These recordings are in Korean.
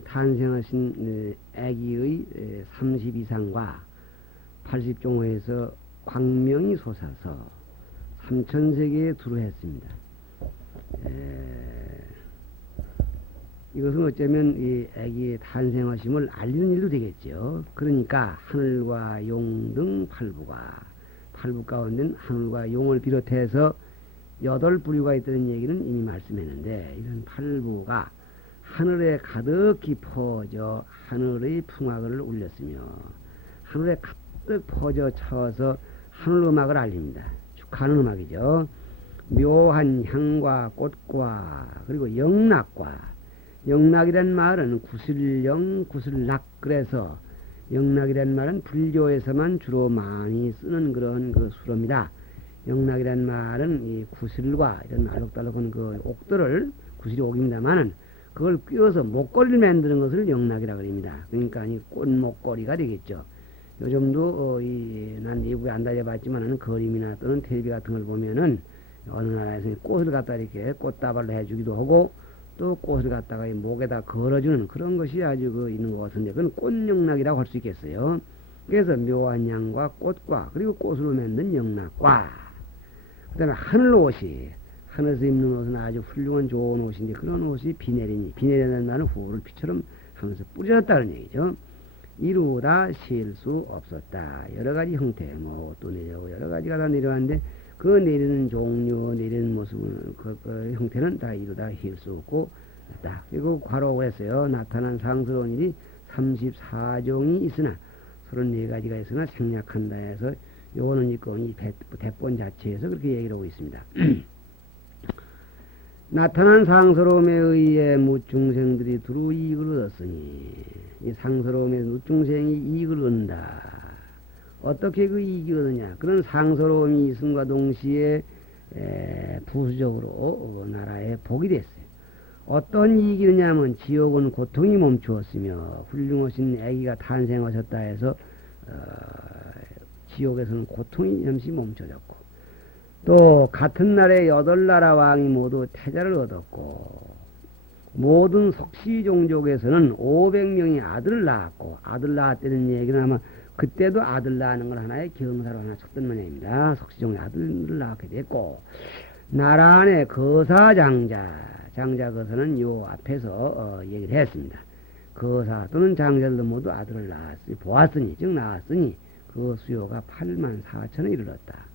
이 탄생하신 아기의 30 이상과 80종호에서 광명이 솟아서 삼천세계에 두루했습니다. 이것은 어쩌면 이 아기의 탄생하심을 알리는 일도 되겠죠. 그러니까 하늘과 용 등 팔부 가운데는 하늘과 용을 비롯해서 8부류가 있다는 얘기는 이미 말씀했는데, 이런 팔부가 하늘에 가득히 퍼져 하늘의 풍악을 울렸으며 하늘에 가득 퍼져 쳐서 하늘 음악을 알립니다. 축하하는 음악이죠. 묘한 향과 꽃과 그리고 영락과, 영락이란 말은 구슬영 구슬락, 그래서 영락이란 말은 불교에서만 주로 많이 쓰는 그런 그 수로입니다. 영락이란 말은 이 구슬과 이런 알록달록한 그 옥들을, 구슬이 옥입니다만은 그걸 끼워서 목걸이를 만드는 것을 영락이라고 합니다. 그러니까 이 꽃목걸이가 되겠죠. 요즘도 난 내부에 안 다녀봤지만은 그림이나 또는 텔레비 같은 걸 보면은 어느 나라에서 꽃을 갖다 이렇게 꽃다발로 해주기도 하고, 또 꽃을 갖다가 이 목에다 걸어주는 그런 것이 아주 있는 것 같은데, 그건 꽃영락이라고 할 수 있겠어요. 그래서 묘한 향과 꽃과 그리고 꽃으로 만든 영락과, 그 다음에 하늘 옷이, 하늘에서 입는 옷은 아주 훌륭한 좋은 옷인데, 그런 옷이 비 내리는 날은 후를 비처럼 하면서 뿌려졌다는 얘기죠. 이루다 실 수 없었다. 여러 가지 형태, 옷도 내려오고 여러 가지가 다 내려왔는데, 그 내리는 종류, 내리는 모습은 그 형태는 다 이루다 힐 수 없고 다. 그리고 과로가 했어요. 나타난 상스러운 일이 34종이 있으나 34가지가 있으나 생략한다 해서, 요거는 이 대본 자체에서 그렇게 얘기를 하고 있습니다. 나타난 상스러움에 의해 무중생들이 두루 이익을 얻었으니, 이 상스러움에 무중생이 이익을 얻는다. 어떻게 그 이익이 얻느냐? 그런 상스러움이 있음과 동시에 부수적으로 나라에 복이 됐어요. 어떤 이익이 있느냐면, 지옥은 고통이 멈추었으며 훌륭하신 아기가 탄생하셨다 해서 지옥에서는 고통이 잠시 멈춰졌고, 또 같은 날에 8나라 왕이 모두 태자를 얻었고, 모든 석시종족에서는 500명이 아들을 낳았고, 아들 낳았다는 얘기는 아마 그때도 아들 낳는 걸 하나의 경사로 하나 쳤던 모양입니다. 석시종의 아들을 낳게 됐고, 나라 안에 장자 거사는 요 앞에서 얘기를 했습니다. 거사 또는 장자들도 모두 아들을 보았으니, 즉 낳았으니 그 수요가 84,000에 이르렀다.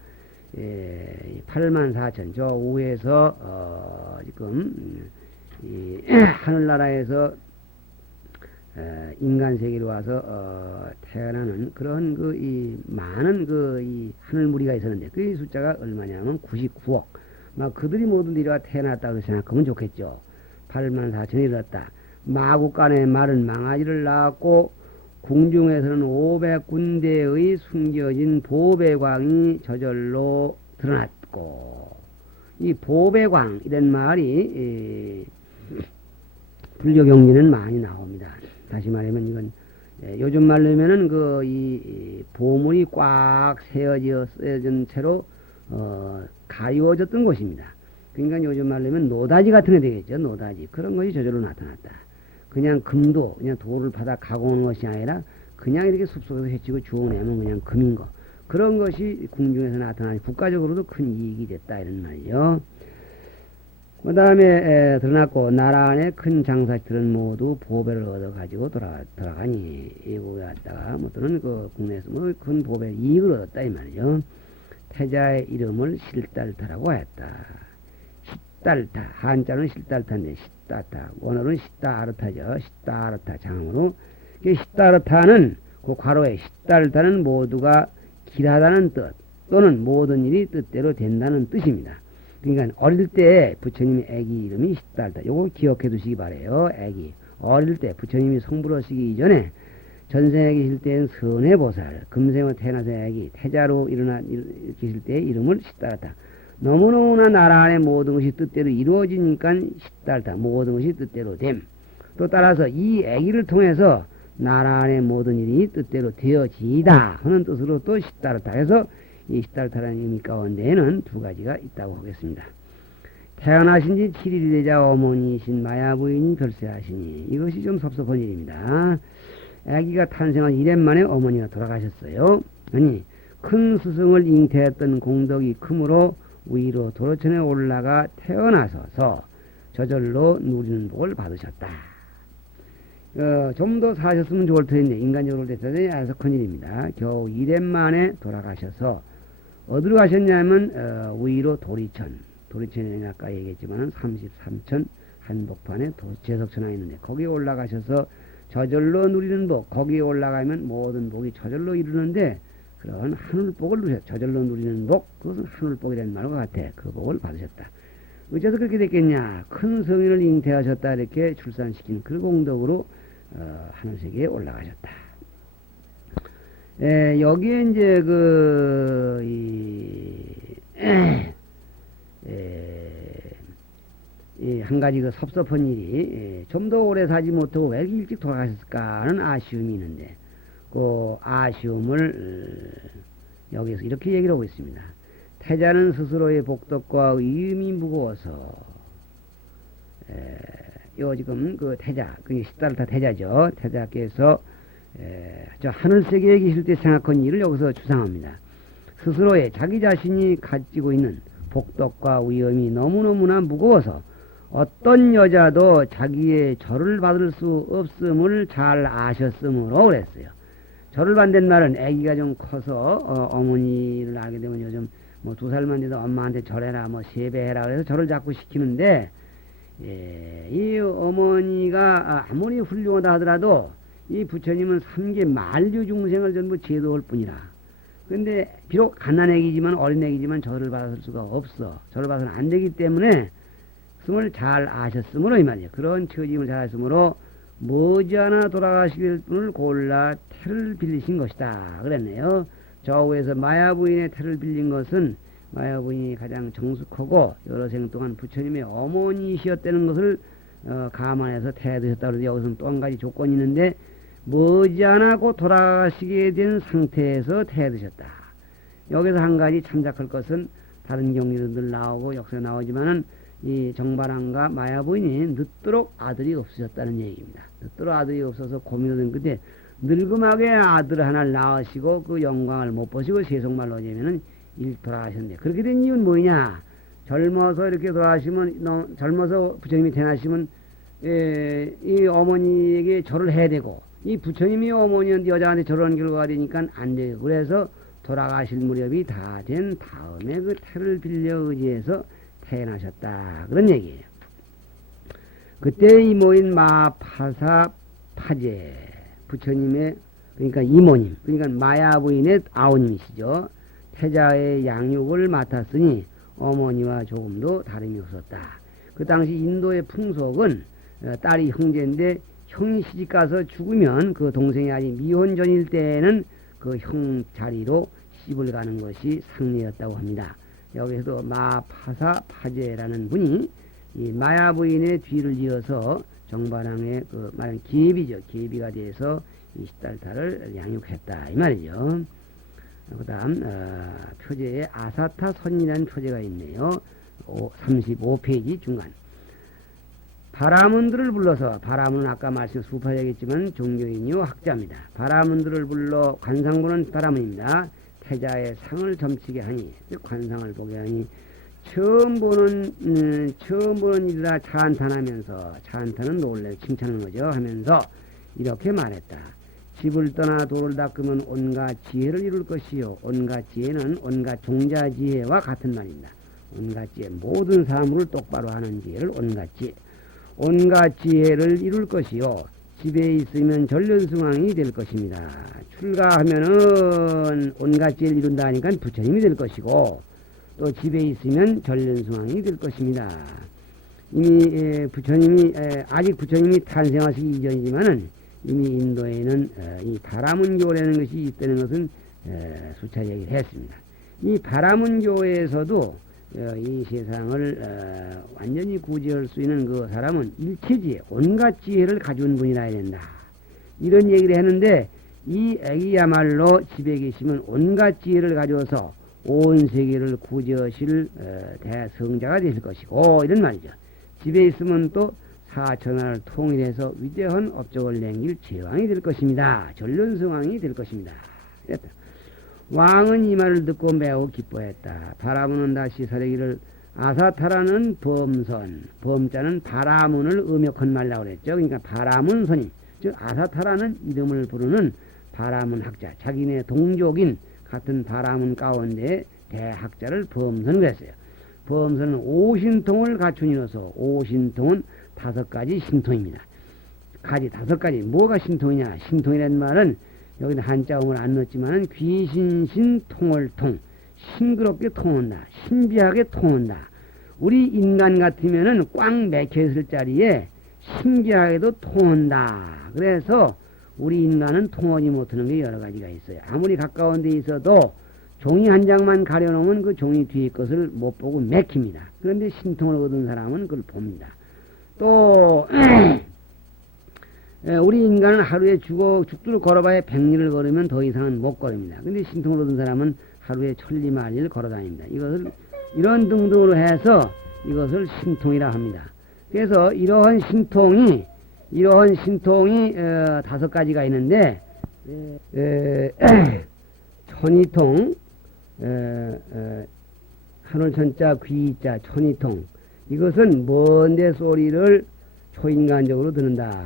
84,000, 저 위에서 지금 하늘나라에서 인간 세계로 와서 태어나는 그런 이 많은 이 하늘 무리가 있었는데, 그 숫자가 얼마냐면 99억. 막 그들이 모두 내려와 태어났다고 생각하면 좋겠죠. 84,000이 이르렀다. 마국간의 말은 망아지를 낳았고, 궁중에서는 500군데의 숨겨진 보배광이 저절로 드러났고, 이 보배광 이런 말이 불교 경전에는 많이 나옵니다. 다시 말하면 이건 요즘 말로면은 이 보물이 꽉 쓰여진 채로 가리워졌던 곳입니다. 그러니까 요즘 말로면 노다지 같은 게 되겠죠. 노다지, 그런 것이 저절로 나타났다. 그냥 금도 그냥 돌을 받아 가공하는 것이 아니라 그냥 이렇게 숲속에서 헤치고 주워내면 그냥 금인 거, 그런 것이 궁중에서 나타나니 국가적으로도 큰 이익이 됐다, 이런 말이죠. 그 다음에 드러났고, 나라 안에 큰 장사들은 모두 보배를 얻어 가지고 돌아가니, 외국에 갔다가 또는 그 국내에서 큰 보배 이익을 얻었다, 이 말이죠. 태자의 이름을 실달타라고 했다. 십달타, 한자는 실달타인데 십달타, 원어는 십다아르타죠. 십다아르타 장으로. 십다아르타는 그 괄호에 십달타는 모두가 길하다는 뜻, 또는 모든 일이 뜻대로 된다는 뜻입니다. 그러니까 어릴 때 부처님의 아기 이름이 십달타, 요거 기억해 두시기 바래요. 아기 어릴 때 부처님이 성불하시기 이전에 전생에 계실 때는 선해보살, 금생에 태어나서 아기 태자로 계실 때 이름을 십달타. 너무너무나 나라 안에 모든 것이 뜻대로 이루어지니까 십달타, 모든 것이 뜻대로 됨. 또 따라서 이 아기를 통해서 나라 안에 모든 일이 뜻대로 되어지다 하는 뜻으로 또 십달타 해서, 이 십달타라는 의미 가운데에는 두 가지가 있다고 하겠습니다. 태어나신 지 7일이 되자 어머니이신 마야 부인이 별세하시니 이것이 좀 섭섭한 일입니다. 아기가 태어난 1년 만에 어머니가 돌아가셨어요. 아니 큰 스승을 잉태했던 공덕이 크므로 위로 도로천에 올라가 태어나서서 저절로 누리는 복을 받으셨다. 좀 더 사셨으면 좋을 텐데 인간적으로 됐더니 아주 큰 일입니다. 겨우 1년 만에 돌아가셔서 어디로 가셨냐면 위로 도리천에 아까 얘기했지만 33천 한복판에 제석천하 있는데 거기에 올라가셔서 저절로 누리는 복, 거기에 올라가면 모든 복이 저절로 이루는데 그런 하늘복을 누리셨다. 저절로 누리는 복, 그것은 하늘복이라는 말과 같아. 그 복을 받으셨다. 어째서 그렇게 됐겠냐? 큰 성인을 잉태하셨다. 이렇게 출산시킨 그 공덕으로 하늘세계에 올라가셨다. 여기에 이제 한 가지 그 섭섭한 일이 좀 더 오래 살지 못하고 왜 이렇게 일찍 돌아가셨을까 하는 아쉬움이 있는데 그 아쉬움을 여기서 이렇게 얘기를 하고 있습니다. 태자는 스스로의 복덕과 의음이 무거워서 요 지금 그 태자, 그 시달타 태자죠. 태자께서 저 하늘세계에 계실 때 생각한 일을 여기서 추상합니다. 스스로의 자기 자신이 가지고 있는 복덕과 위엄이 너무너무나 무거워서 어떤 여자도 자기의 절을 받을 수 없음을 잘 아셨으므로 그랬어요. 절을 받는 말은 아기가 좀 커서 어머니를 알게 되면 요즘 뭐 2살만 돼도 엄마한테 절해라 뭐 세배해라 그래서 절을 자꾸 시키는데 이 어머니가 아무리 훌륭하다 하더라도 이 부처님은 3계 만류 중생을 전부 제도할 뿐이라. 근데 비록 갓난애기지만 어린애기지만 절을 받을 수가 없어. 절을 받아서는 안 되기 때문에 스을 잘 아셨으므로 이 말이에요. 그런 처짐을 잘 아셨으므로 머지않아 돌아가실 분을 골라 태를 빌리신 것이다. 그랬네요. 저 위에서 마야 부인의 태를 빌린 것은 마야 부인이 가장 정숙하고 여러 생 동안 부처님의 어머니시였다는 것을 감안해서 태어드셨다. 그래서 여기서는 또 한 가지 조건이 있는데 머지않아 곧 돌아가시게 된 상태에서 태어드셨다. 여기서 한 가지 참작할 것은 다른 경리도 늘 나오고 역사에 나오지만은 이 정바람과 마야 부인이 늦도록 아들이 없으셨다는 얘기입니다. 늦도록 아들이 없어서 고민하던 그때 늙음하게 아들 하나를 낳으시고 그 영광을 못 보시고 세속말로 하자면은 돌아가셨는데 그렇게 된 이유는 뭐냐? 젊어서 이렇게 돌아가시면 젊어서 부처님이 태어나시면 이 어머니에게 절을 해야 되고 이 부처님이 어머니한테 여자한테 절하는 결과가 되니까 안 되고 그래서 돌아가실 무렵이 다 된 다음에 그 태를 빌려 의지해서 태어나셨다. 그런 얘기예요. 그때 이모인 마파사 파제 부처님의 그러니까 이모님 그러니까 마야 부인의 아우님이시죠. 태자의 양육을 맡았으니 어머니와 조금도 다름이 없었다. 그 당시 인도의 풍속은 딸이 형제인데 형이 시집가서 죽으면 그 동생이 아직 미혼전일 때에는 그 형 자리로 시집을 가는 것이 상례였다고 합니다. 여기서도 마파사 파제라는 분이 이 마야 부인의 뒤를 이어서 정반왕의 그 말은 기비죠. 기비가 돼서 이 시달타를 양육했다 이 말이죠. 그 다음 표제에 아사타 선이라는 표제가 있네요. 35페이지 중간. 바라문들을 불러서 바라문은 아까 말씀 수파되겠지만 종교인이요 학자입니다. 바라문들을 불러 관상보는 바라문입니다. 태자의 상을 점치게 하니 관상을 보게 하니 처음 보는 일이라 찬탄하면서 찬탄은 놀래 칭찬하는 거죠. 하면서 이렇게 말했다. 집을 떠나 도를 닦으면 온갖 지혜를 이룰 것이요. 온갖 지혜는 온갖 종자 지혜와 같은 말입니다. 온갖 지혜 모든 사물을 똑바로 하는 지혜를 온갖 지혜. 온갖 지혜를 이룰 것이요. 집에 있으면 전련승왕이 될 것입니다. 출가하면은 온갖 지혜를 이룬다 하니까 부처님이 될 것이고 또 집에 있으면 전련승왕이 될 것입니다. 이미 부처님이 아직 부처님이 탄생하시기 이전이지만은 이미 인도에는 이 바라문교라는 것이 있다는 것은 수차 얘기를 했습니다. 이 바라문교에서도 이 세상을 완전히 구제할 수 있는 그 사람은 일체지혜, 온갖 지혜를 가져온 분이라야 된다. 이런 얘기를 했는데 이 애기야말로 집에 계시면 온갖 지혜를 가져서 온 세계를 구제하실 대성자가 되실 것이고 이런 말이죠. 집에 있으면 또 사천하를 통일해서 위대한 업적을 남길 제왕이 될 것입니다. 전륜성왕이 될 것입니다. 이랬다. 왕은 이 말을 듣고 매우 기뻐했다. 바라문은 다시 사려기를 아사타라는 범선, 범자는 바라문을 음역한 말이라고 그랬죠. 그러니까 바라문 선임, 즉 아사타라는 이름을 부르는 바라문 학자, 자기네 동족인 같은 바라문 가운데 대학자를 범선 그랬어요. 범선은 오신통을 갖춘 이로서 오신통은 5가지 신통입니다. 가지 5가지. 뭐가 신통이냐? 신통이라는 말은 여기는 한자음을 안 넣었지만 귀신신 통월통, 싱그럽게 통한다, 신비하게 통한다. 우리 인간 같으면은 꽉 맥혀있을 자리에 신기하게도 통한다. 그래서 우리 인간은 통하지 못하는 게 여러 가지가 있어요. 아무리 가까운 데 있어도 종이 한 장만 가려놓으면 그 종이 뒤에 것을 못 보고 맥힙니다. 그런데 신통을 얻은 사람은 그걸 봅니다. 또 우리 인간은 하루에 죽도록 걸어봐야 100리를 걸으면 더 이상은 못 걸습니다. 근데 신통을 얻은 사람은 하루에 1000리 걸어다닙니다. 이것을 이런 등등으로 해서 이것을 신통이라 합니다. 그래서 이러한 신통이 5가지가 있는데 천이통, 하늘천자 귀자 천이통, 이것은 먼데 소리를 초인간적으로 듣는다.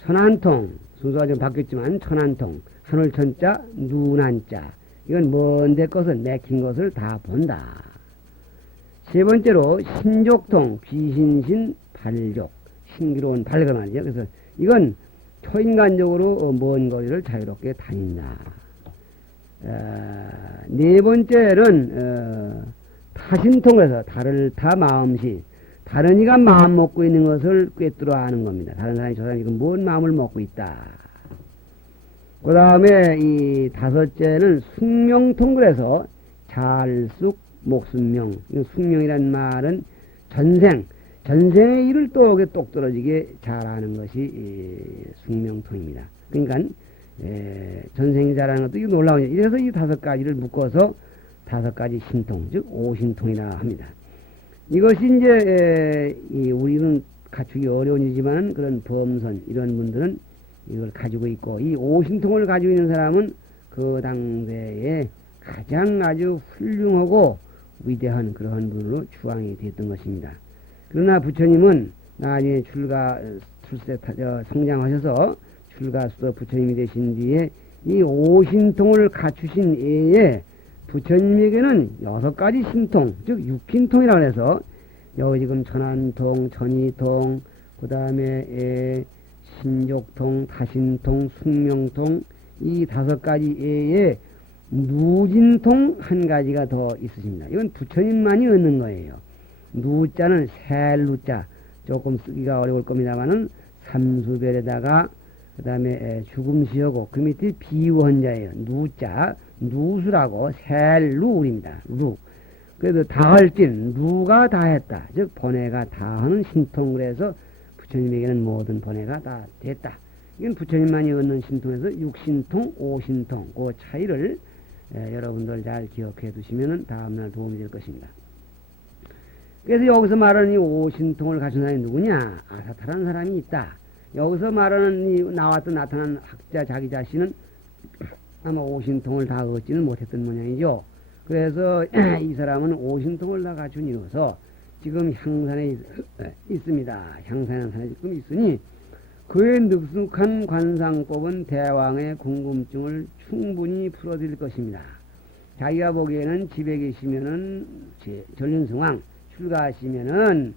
천안통, 순서가 좀 바뀌었지만 천안통, 하늘천자 눈한자, 이건 먼데 것을 맥힌 것을 다 본다. 세 번째로 신족통, 귀신신 발족, 신기로운 발걸 말이죠. 그래서 이건 초인간적으로 먼 거리를 자유롭게 다닌다. 네 번째는 타신통에서 다를 타 마음시, 다른 이가 마음 먹고 있는 것을 꿰뚫어 아는 겁니다. 다른 사람이 저 사람이 뭔 마음을 먹고 있다. 그 다음에 이 5째는 숙명통, 그래서 잘숙 목순명. 숙명이라는 말은 전생의 일을 똑 떨어지게 잘 아는 것이 숙명통입니다. 그러니까 전생이 잘하는 것도 이거 놀라운 일. 이래서 이 5가지를 묶어서 5가지 신통, 즉 오신통이라 합니다. 이것이 이제 우리는 갖추기 어려운 일이지만 그런 범선 이런 분들은 이걸 가지고 있고, 이 오신통을 가지고 있는 사람은 그 당대에 가장 아주 훌륭하고 위대한 그러한 분으로 추앙이 됐던 것입니다. 그러나 부처님은 나중에 성장하셔서 출가수도 부처님이 되신 뒤에 이 오신통을 갖추신 애에 부처님에게는 6가지 신통, 즉 6신통이라고 해서 여기 지금 천안통, 천이통, 그 다음에 신족통, 타신통, 숙명통, 이 5가지 애에 누진통 1가지가 더 있으십니다. 이건 부처님만이 얻는 거예요. 누자는 셀누자, 조금 쓰기가 어려울 겁니다만은 삼수별에다가 그 다음에 죽음시하고 그 밑에 비원자예요. 누자, 누수라고 셀루입니다. 루. 그래도 다할진, 누가 다했다. 즉 번뇌가 다하는 신통. 그래서 부처님에게는 모든 번뇌가 다 됐다. 이건 부처님만이 얻는 신통에서 6신통, 5신통 그 차이를 여러분들 잘 기억해 두시면 다음날 도움이 될 것입니다. 그래서 여기서 말하는 이 5신통을 갖춘 사람이 누구냐? 아사타라는 사람이 있다. 여기서 말하는 이 나타난 학자 자기 자신은 아마 5신통을 다 얻지는 못했던 모양이죠. 그래서 이 사람은 5신통을 다 갖춘 이로서 지금 향산에 있습니다. 향산에 지금 있으니 그의 늑숙한 관상법은 대왕의 궁금증을 충분히 풀어드릴 것입니다. 자기가 보기에는 집에 계시면은 전륜성왕 출가하시면은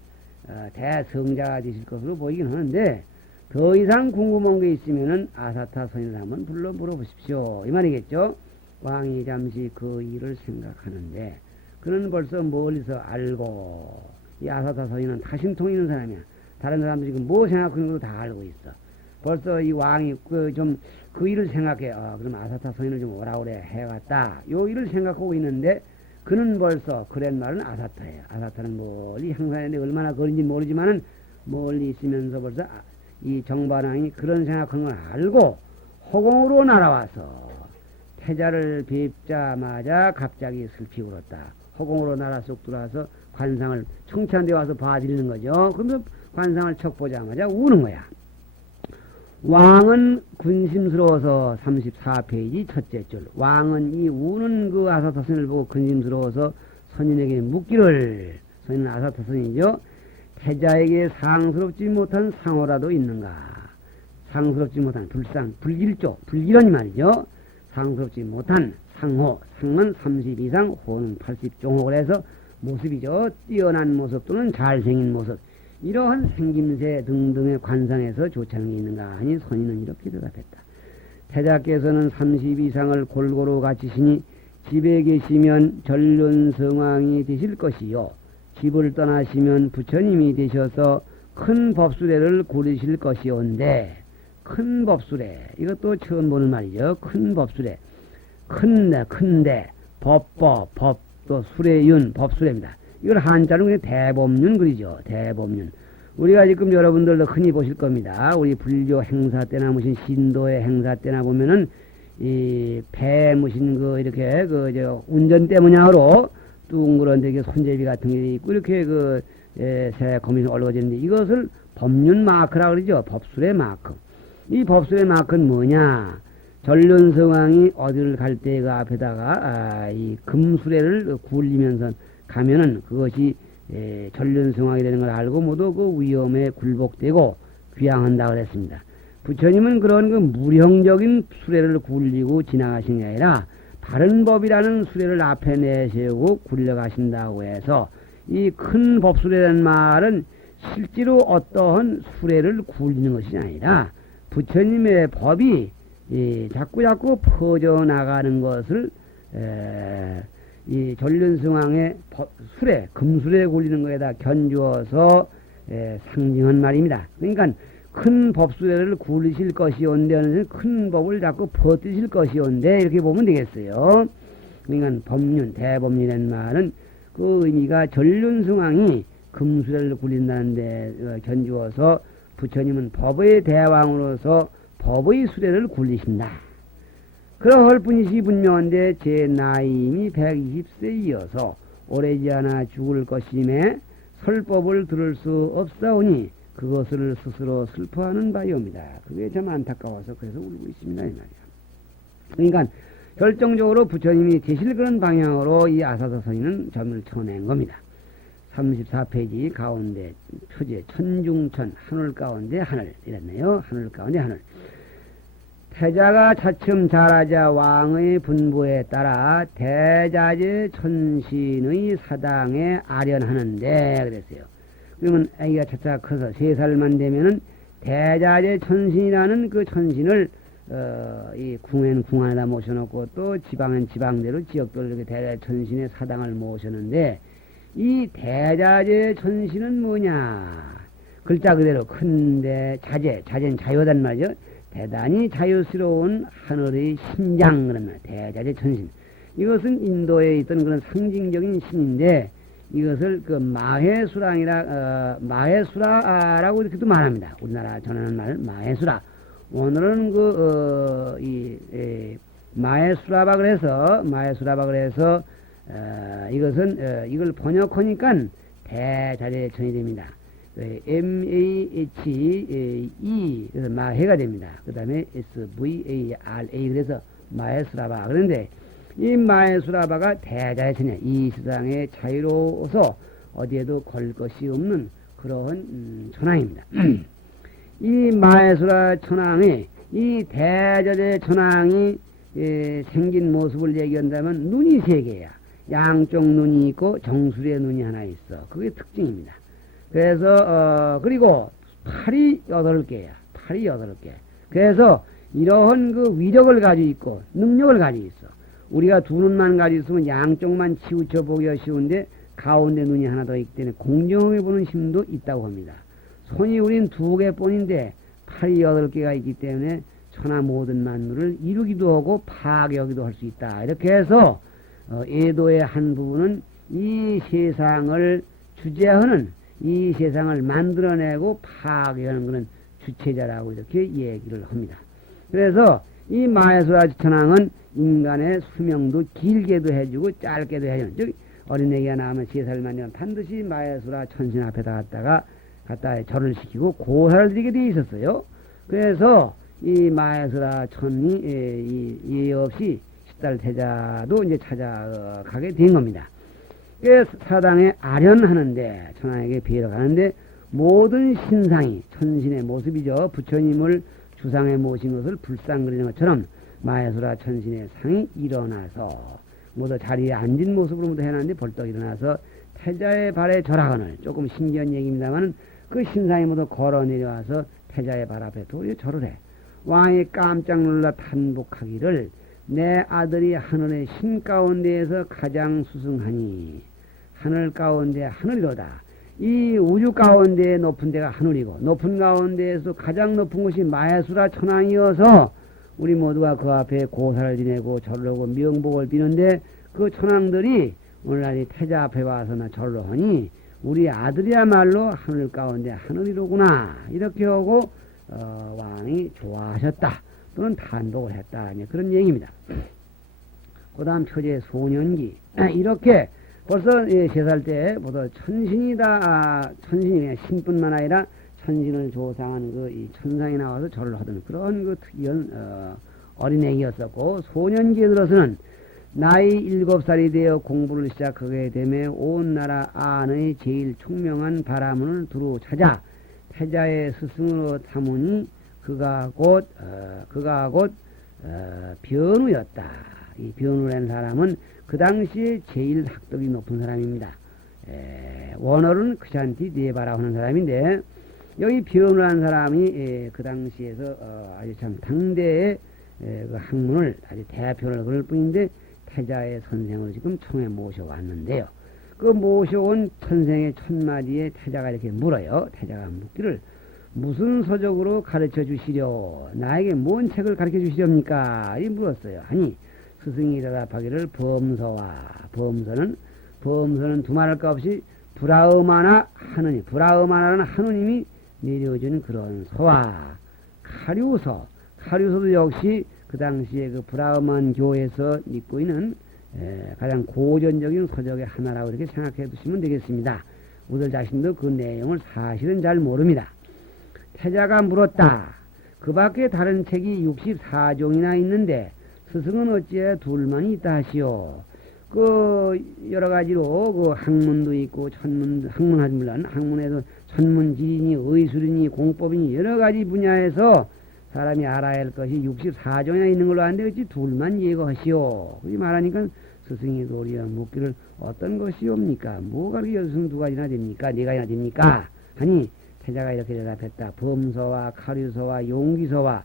대성자가 되실 것으로 보이긴 하는데, 더 이상 궁금한 게 있으면은 아사타 선인을 한번 불러 물어보십시오, 이 말이겠죠. 왕이 잠시 그 일을 생각하는데 그는 벌써 멀리서 알고, 이 아사타 선인은 타신통 있는 사람이야. 다른 사람들이 뭐 생각하는 것도 다 알고 있어. 벌써 이 왕이 그 일을 생각해. 그럼 아사타 선인을 좀 오라 그래 해갔다. 요 일을 생각하고 있는데 그는 벌써 그런 말은 아사타예요. 아사타는 멀리 향산인데 얼마나 거린지 모르지만은 멀리 있으면서 벌써 이 정반왕이 그런 생각하는 걸 알고 허공으로 날아와서 태자를 뵙자마자 갑자기 슬피 울었다. 허공으로 날아 쏙 들어와서 관상을 청천대 와서 봐드리는 거죠. 그러면 관상을 척 보자마자 우는 거야. 왕은 근심스러워서 34페이지 첫째 줄. 왕은 이 우는 그 아사타선을 보고 근심스러워서 선인에게 묻기를, 선인은 아사타선이죠. 태자에게 상스럽지 못한 상호라도 있는가? 상스럽지 못한 불상, 불길조, 불길한 말이죠. 상스럽지 못한 상호, 상은 30 이상, 호는 80종옥을 해서 모습이죠. 뛰어난 모습 또는 잘생긴 모습. 이러한 생김새 등등의 관상에서 좋다는 게 있는가 하니 선인은 이렇게 대답했다. 태자께서는 30 이상을 골고루 갖추시니 집에 계시면 전륜성왕이 되실 것이요. 집을 떠나시면 부처님이 되셔서 큰 법수레를 구리실 것이온데, 큰 법수레, 이것도 처음 보는 말이죠. 큰 법수레. 큰데, 법법, 법도 수레윤, 법수레입니다. 이걸 한자로 그냥 대법륜 그리죠. 대법륜. 우리가 지금 여러분들도 흔히 보실 겁니다. 우리 불교 행사 때나 무슨 신도의 행사 때나 보면은 이 배 무슨 그 이렇게 그 저 운전대 모양으로 둥그런 데게 손잡이 같은 게 있고 이렇게 그 새 거미는 얼거지는데 이것을 법륜 마크라 그러죠. 법술의 마크. 이 법술의 마크는 뭐냐? 전륜성왕이 어디를 갈 때 그 앞에다가 이 금수레를 굴리면서 가면은 그것이 전륜성왕이 되는 걸 알고 모두 그 위험에 굴복되고 귀양한다 그랬습니다. 부처님은 그런 그 무형적인 수레를 굴리고 지나가신 게 아니라 바른 법이라는 수레를 앞에 내세우고 굴려가신다고 해서 이 큰 법수레라는 말은 실제로 어떠한 수레를 굴리는 것이 아니라 부처님의 법이 자꾸 퍼져나가는 것을 이 전륜성왕의 수레, 금수레에 굴리는 것에다 견주어서 상징한 말입니다. 그러니까 큰 법수레를 굴리실 것이온데 하는 큰 법을 자꾸 퍼뜨실 것이온데 이렇게 보면 되겠어요. 그러니까 법륜, 대법륜이라는 말은 그 의미가 전륜성왕이 금수레를 굴린다는 데 견주어서 부처님은 법의 대왕으로서 법의 수레를 굴리신다. 그러할 뿐이시 분명한데 제 나이임이 120세이어서 오래지 않아 죽을 것임에 설법을 들을 수 없사오니 그것을 스스로 슬퍼하는 바이옵니다. 그게 참 안타까워서 그래서 울고 있습니다. 이 말이야. 그러니까 결정적으로 부처님이 되실 그런 방향으로 이 아사사선인은 점을 쳐낸 겁니다. 34페이지 가운데 표제 천중천 하늘 가운데 하늘 이랬네요. 하늘 가운데 하늘. 태자가 차츰 자라자 왕의 분부에 따라 대자재 천신의 사당에 아련하는데 그랬어요. 그러면 아기가 차차 커서 3살만 되면은 대자재 천신이라는 그 천신을 이 궁엔 궁안에다 모셔놓고 또 지방엔 지방대로 지역별로 이렇게 대자재 천신의 사당을 모셨는데 이 대자재 천신은 뭐냐? 글자 그대로 큰데 자재는 자유하단 말이죠. 대단히 자유스러운 하늘의 신장 그런 말, 대자재 천신. 이것은 인도에 있던 그런 상징적인 신인데 이것을 그 마해수라라고 이렇게도 말합니다. 우리나라 전하는 말 마해수라. 오늘은 마해수라바 그래서 이것은 이걸 번역하니까 대자재 천이 됩니다. MAHE 그래서 마해가 됩니다. 그 다음에 SVARA 그래서 마해수라바. 그런데 이 마해수라바가 대자재천이야. 이 세상에 자유로워서 어디에도 걸 것이 없는 그러한 천왕입니다. 이 마해수라 천왕이 이 대자재 천왕이 생긴 모습을 얘기한다면 눈이 3개야. 양쪽 눈이 있고 정수리에 눈이 하나 있어. 그게 특징입니다. 그래서 그리고 팔이 8개야. 팔이 8개. 그래서 이러한 그 위력을 가지고 있고 능력을 가지고 있어. 우리가 2눈만 가지고 있으면 양쪽만 치우쳐 보기가 쉬운데 가운데 눈이 하나 더 있기 때문에 공정하게 보는 힘도 있다고 합니다. 손이 우린 2개뿐인데 팔이 8개가 있기 때문에 천하 모든 만물을 이루기도 하고 파괴하기도 할 수 있다. 이렇게 해서 애도의 한 부분은 이 세상을 주재하는 이 세상을 만들어내고 파괴하는 그런 주체자라고 이렇게 얘기를 합니다. 그래서 이 마해수라 천왕은 인간의 수명도 길게도 해주고 짧게도 해주는, 즉 어린애기가 나오면 3살만 되면 반드시 마해수라 천신 앞에다 갖다 절을 시키고 고사를 드리게 되어 있었어요. 그래서 이 마해수라 천이 이 없이 10달 태자도 이제 찾아가게 된 겁니다. 그래서 사당에 아련하는데, 천하에게 비러 가는데 모든 신상이 천신의 모습이죠. 부처님을 주상에 모신 것을 불상 그리는 것처럼 마해수라 천신의 상이 일어나서 모두 자리에 앉은 모습으로 모두 해놨는데 벌떡 일어나서 태자의 발에 절하거늘, 조금 신기한 얘기입니다만 그 신상이 모두 걸어 내려와서 태자의 발 앞에 도리어 절을 해. 왕이 깜짝 놀라 탄복하기를, 내 아들이 하늘의 신 가운데에서 가장 수승하니 하늘 가운데 하늘이로다. 이 우주 가운데 높은 데가 하늘이고 높은 가운데에서 가장 높은 곳이 마해수라 천왕이어서 우리 모두가 그 앞에 고사를 지내고 절을 하고 명복을 비는데, 그 천왕들이 오늘날 이 태자 앞에 와서나 절을 하니 우리 아들이야말로 하늘 가운데 하늘이로구나, 이렇게 하고 왕이 좋아하셨다 또는 탄복을 했다, 그런 얘기입니다. 그 다음 표제 소년기. 이렇게 벌써 3살 때 보다 천신이다, 천신이 그냥 신뿐만 아니라 천신을 조상한 이 천상에 나와서 절을 하던 그런 그 특이한 어린애기였었고, 소년기에 들어서는 나이 7살이 되어 공부를 시작하게 되매 온 나라 안의 제일 총명한 바라문을 두루 찾아 태자의 스승으로 삼으니 그가 곧 변우였다. 이 변우라는 사람은 그 당시에 제일 학덕이 높은 사람입니다. 원어는 크샨티 네바라 하는 사람인데, 여기 변우라는 사람이 그 당시에서 아주 참 당대의 그 학문을 아주 대표를 그럴 뿐인데 태자의 선생으로 지금 청에 모셔왔는데요. 그 모셔온 천생의 천마디에 태자가 이렇게 물어요. 태자가 묻기를, 무슨 서적으로 가르쳐 주시려? 나에게 뭔 책을 가르쳐 주시렵니까? 이 물었어요. 아니, 스승이 대답하기를, 범서는 두말할 것 없이 브라흐마나 하느님, 브라흐마나라는 하느님이 내려준 그런 서와 카류서도 역시 그 당시에 그 브라흐만 교에서 믿고 있는 가장 고전적인 서적의 하나라고 이렇게 생각해 두시면 되겠습니다. 우리들 자신도 그 내용을 사실은 잘 모릅니다. 태자가 물었다. 그 밖에 다른 책이 64종이나 있는데 스승은 어찌해 둘만이 있다 하시오. 그 여러 가지로 그 학문도 있고 학문에도 천문지리니 의술이니 공법이니 여러 가지 분야에서 사람이 알아야 할 것이 64종이나 있는 걸로 아는데 어찌 둘만 예거하시오. 그렇게 말하니까 스승이 도리어 묻기를, 어떤 것이옵니까? 뭐가 그렇게 여승 2가지나 됩니까? 4가지나 됩니까? 하니 태자가 이렇게 대답했다. 범서와 카류서와 용기서와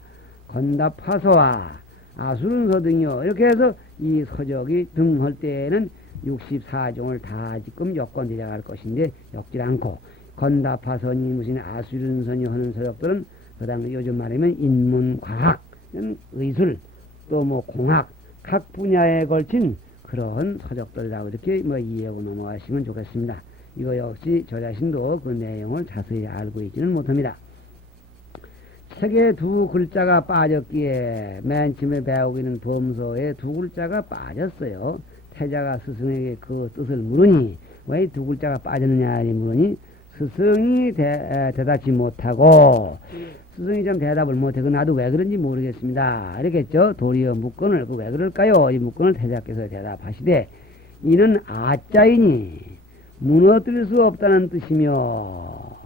건답화서와 아수른서 등이요. 이렇게 해서 이 서적이 등할 때에는 64종을 다 지금 엮어 내려갈 것인데 엮질 않고, 건답화선이 무슨 아수른선이 하는 서적들은 그 다음에 요즘 말하면 인문과학, 의술, 또 뭐 공학, 각 분야에 걸친 그런 서적들이라고 이렇게 이해하고 넘어가시면 좋겠습니다. 이거 역시 저 자신도 그 내용을 자세히 알고 있지는 못합니다. 책에 2글자가 빠졌기에 맨 처음에 배우고 있는 범서에 2글자가 빠졌어요. 태자가 스승에게 그 뜻을 물으니, 왜 2글자가 빠졌느냐 물으니 스승이 대답지 못하고, 스승이 좀 대답을 못하고 나도 왜 그런지 모르겠습니다. 이랬겠죠. 도리어 묻건을, 왜 그럴까요? 이 묻건을 태자께서 대답하시되, 이는 아자이니 무너뜨릴 수 없다는 뜻이며,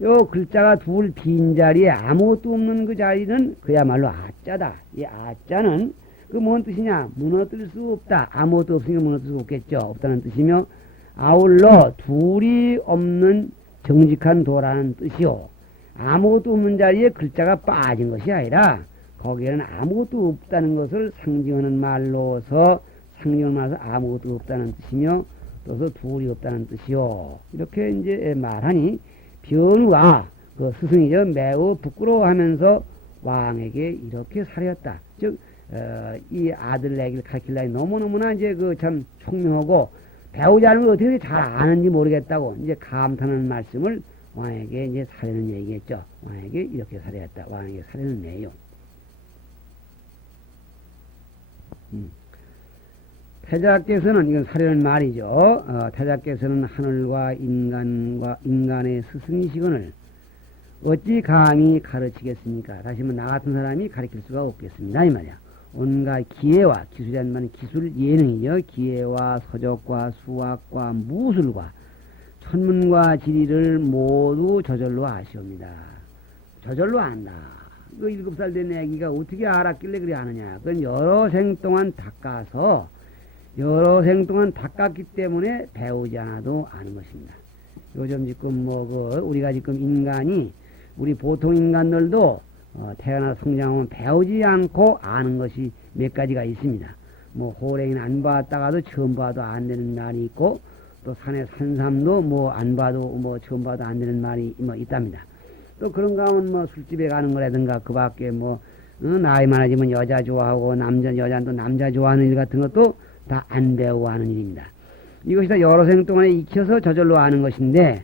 요 글자가 둘 빈자리에 아무것도 없는 그 자리는 그야말로 아자다. 이 아자는 그 뭔 뜻이냐? 무너뜨릴 수 없다. 아무것도 없으니까 무너뜨릴 수 없겠죠. 없다는 뜻이며, 아울러 둘이 없는 정직한 도라는 뜻이요. 아무것도 없는 자리에 글자가 빠진 것이 아니라 거기에는 아무것도 없다는 것을 상징하는 말로서 아무것도 없다는 뜻이며, 또서 둘이 없다는 뜻이요. 이렇게 이제 말하니 변우가 그 스승이죠. 매우 부끄러워하면서 왕에게 이렇게 사렸다. 즉, 이 아들 내기를 가르치려니 너무너무나 이제 그 참 총명하고 배우지 않은 걸 어떻게 잘 아는지 모르겠다고 이제 감탄하는 말씀을 왕에게 이제 사려는 얘기겠죠. 왕에게 이렇게 사려했다. 왕에게 사려는 내용. 태자께서는 이건 사려는 말이죠. 태자께서는 하늘과 인간의 스승이시거늘 어찌 감히 가르치겠습니까? 다시 나 같은 사람이 가르칠 수가 없겠습니다. 이 말이야. 온갖 기회와 기술이란 말은 기술 예능이죠. 기회와 서적과 수학과 무술과 천문과 지리를 모두 저절로 아시옵니다. 저절로 안다. 그 7살 된 애기가 어떻게 알았길래 그래 아느냐. 그건 여러 생 동안 닦았기 때문에 배우지 않아도 아는 것입니다. 요즘 지금 우리가 지금 인간이 우리 보통 인간들도 태어나 성장하면 배우지 않고 아는 것이 몇 가지가 있습니다. 호랭이는 안 봤다가도 처음 봐도 안 되는 말이 있고, 또 산에 산삼도 안 봐도 처음 봐도 안 되는 말이 있답니다. 또 그런 가운데 술집에 가는 거라든가 그 밖에 나이 많아지면 여자 좋아하고 여자는 또 남자 좋아하는 일 같은 것도 다 안 배우고 하는 일입니다. 이것이 다 여러 생 동안에 익혀서 저절로 아는 것인데,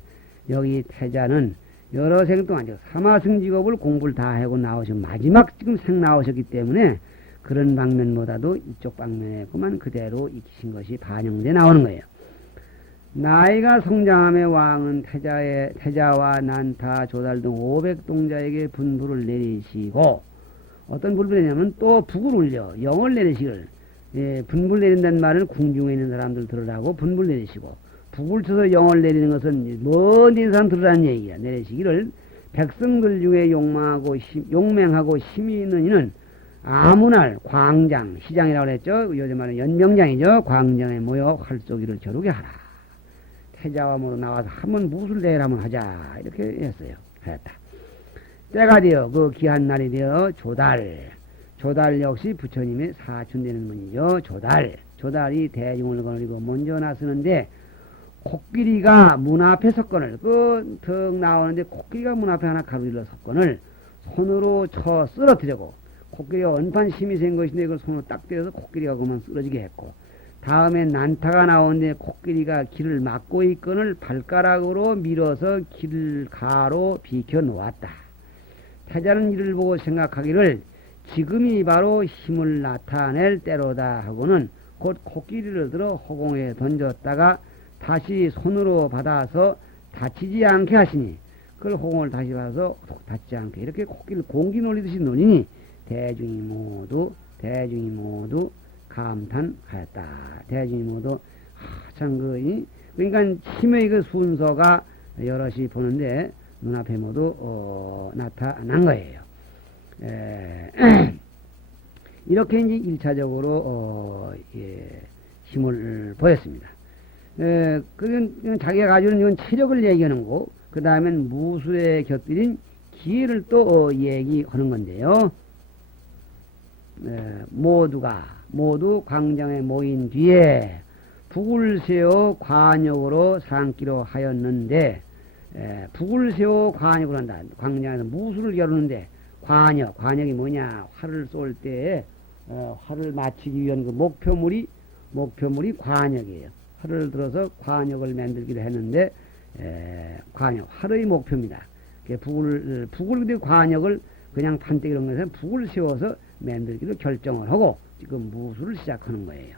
여기 태자는 여러 생 동안 사마승직업을 공부를 다 하고 나오셔 마지막 지금 생 나오셨기 때문에 그런 방면보다도 이쪽 방면에 그만 그대로 익히신 것이 반영돼 나오는 거예요. 나이가 성장함의 왕은 태자와 난타, 조달 등 500동자에게 분부를 내리시고, 어떤 분부를 내냐면 또 북을 울려 영을 내리시길, 분부를 내린다는 말을 궁중에 있는 사람들 들으라고 분부를 내리시고, 북을 쳐서 영을 내리는 것은 먼 데 사람 들으라는 얘기야. 내리시기를 백성들 중에 용맹하고 힘이 있는 이는 아무날 광장, 시장이라고 그랬죠. 요즘 말은 연명장이죠. 광장에 모여 활쏘기를 겨루게 하라. 태자와 모두 나와서 한번 무술 대회를 한번 하자. 이렇게 했어요. 하였다. 때가 되어 그 귀한 날이 되어 조달 역시 부처님의 사춘 되는 분이죠. 조달이 대중을 거느리고 먼저 나서는데, 코끼리가 문 앞에 섰건을 턱 나오는데 코끼리가 문 앞에 하나 가로질러 섰건을 손으로 쳐 쓰러뜨리고, 코끼리가 언판 힘이 센 것인데 그걸 손으로 딱 때려서 코끼리가 그만 쓰러지게 했고, 다음에 난타가 나오는데 코끼리가 길을 막고 있건을 발가락으로 밀어서 길을 가로 비켜 놓았다. 태자는 이를 보고 생각하기를 지금이 바로 힘을 나타낼 때로다 하고는 곧 코끼리를 들어 허공에 던졌다가 다시 손으로 받아서 다치지 않게 하시니, 그걸 허공을 다시 받아서 다치지 않게 이렇게 코끼리를 공기 놀리듯이 놀리니 대중이 모두 감탄하였다. 대중이 모두 그러니까 힘의 그 순서가 여럿이 보는데 눈앞에 모두 나타난 거예요. 이렇게 이제 1차적으로 힘을 보였습니다. 그건 자기가 가지고 있는 이건 체력을 얘기하는 거고, 그 다음엔 무술에 곁들인 기회를 또 얘기하는 건데요. 모두 광장에 모인 뒤에 북을 세워 관역으로 삼기로 하였는데, 북을 세워 관역으로 한다. 광장에서 무술을 겨루는데, 관역이 뭐냐? 활을 쏠 때 활을 맞추기 위한 그 목표물이 관역이에요. 활을 들어서 관역을 만들기로 했는데, 활의 목표입니다. 북을 근데 관역을 그냥 판때기로 해서 북을 세워서 만들기로 결정을 하고 지금 무술을 시작하는 거예요.